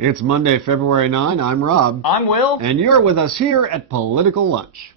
It's Monday, February 9. I'm Rob. I'm Will. And you're with us here at Political Lunch.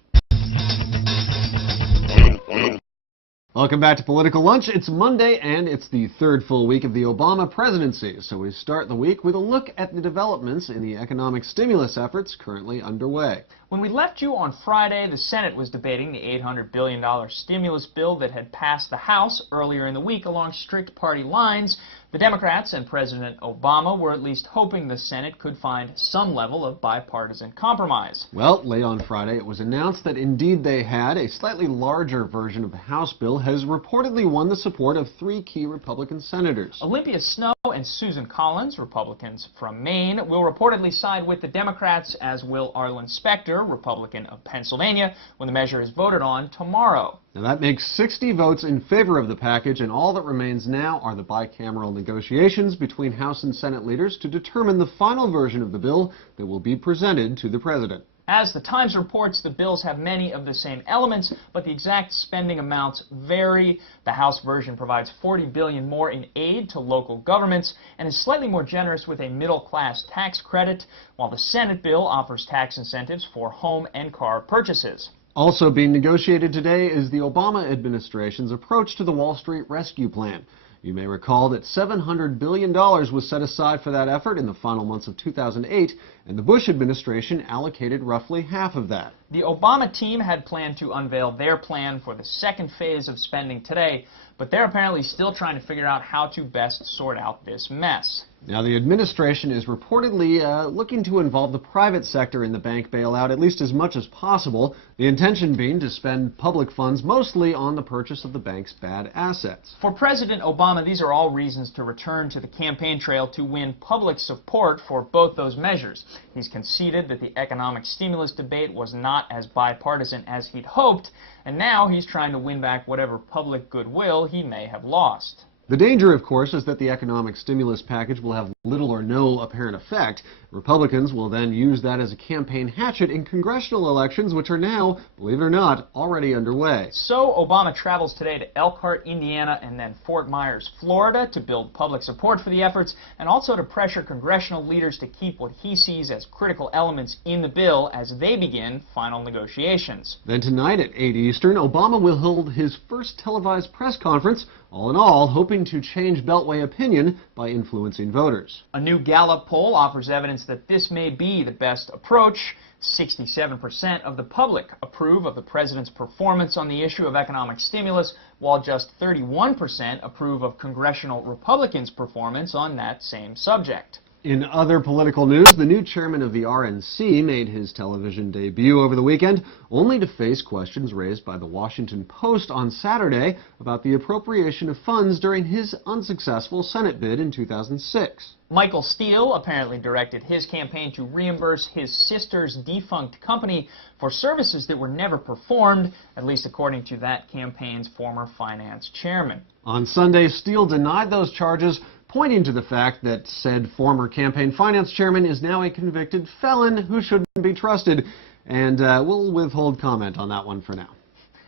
Welcome back to Political Lunch. It's Monday, and it's the third full week of the Obama presidency. So we start the week with a look at the developments in the economic stimulus efforts currently underway. When we left you on Friday, the Senate was debating the $800 billion stimulus bill that had passed the House earlier in the week along strict party lines. The Democrats and President Obama were at least hoping the Senate could find some level of bipartisan compromise. Well, late on Friday, it was announced that indeed they had. A slightly larger version of the House bill has reportedly won the support of three key Republican senators. Olympia Snowe and Susan Collins, Republicans from Maine, will reportedly side with the Democrats, as will Arlen Specter, Republican of Pennsylvania, when the measure is voted on tomorrow. Now that makes 60 votes in favor of the package, and all that remains now are the bicameral negotiations between House and Senate leaders to determine the final version of the bill that will be presented to the president. As the Times reports, the bills have many of the same elements, but the exact spending amounts vary. The House version provides $40 billion more in aid to local governments and is slightly more generous with a middle-class tax credit, while the Senate bill offers tax incentives for home and car purchases. Also being negotiated today is the Obama administration's approach to the Wall Street rescue plan. You may recall that $700 billion was set aside for that effort in the final months of 2008, and the Bush administration allocated roughly half of that. The Obama team had planned to unveil their plan for the second phase of spending today, but they're apparently still trying to figure out how to best sort out this mess. Now, the administration is reportedly looking to involve the private sector in the bank bailout at least as much as possible, the intention being to spend public funds mostly on the purchase of the bank's bad assets. For President Obama, these are all reasons to return to the campaign trail to win public support for both those measures. He's conceded that the economic stimulus debate was not as bipartisan as he'd hoped, and now he's trying to win back whatever public goodwill he may have lost. The danger, of course, is that the economic stimulus package will have little or no apparent effect. Republicans will then use that as a campaign hatchet in congressional elections, which are now, believe it or not, already underway. So Obama travels today to Elkhart, Indiana, and then Fort Myers, Florida, to build public support for the efforts and also to pressure congressional leaders to keep what he sees as critical elements in the bill as they begin final negotiations. Then tonight at 8 Eastern, Obama will hold his first televised press conference, all in all, hoping to change Beltway opinion by influencing voters. A new Gallup poll offers evidence that this may be the best approach. 67% of the public approve of the president's performance on the issue of economic stimulus, while just 31% approve of congressional Republicans' performance on that same subject. In other political news, the new chairman of the RNC made his television debut over the weekend, only to face questions raised by the Washington Post on Saturday about the appropriation of funds during his unsuccessful Senate bid in 2006. Michael Steele apparently directed his campaign to reimburse his sister's defunct company for services that were never performed, at least according to that campaign's former finance chairman. On Sunday, Steele denied those charges, pointing to the fact that said former campaign finance chairman is now a convicted felon who shouldn't be trusted, and we'll withhold comment on that one for now.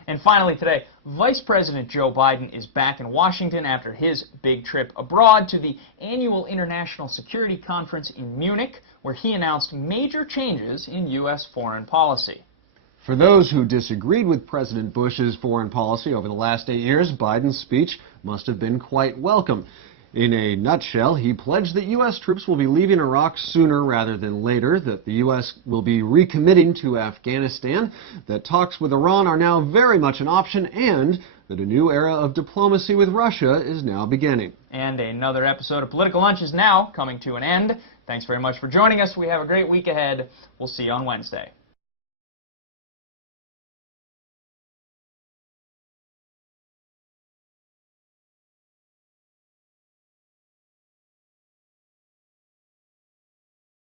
And finally today, Vice President Joe Biden is back in Washington after his big trip abroad to the annual International Security Conference in Munich, where he announced major changes in U.S. foreign policy. For those who disagreed with President Bush's foreign policy over the last 8 years, Biden's speech must have been quite welcome. In a nutshell, he pledged that U.S. troops will be leaving Iraq sooner rather than later, that the U.S. will be recommitting to Afghanistan, that talks with Iran are now very much an option, and that a new era of diplomacy with Russia is now beginning. And another episode of Political Lunch is now coming to an end. Thanks very much for joining us. We have a great week ahead. We'll see you on Wednesday.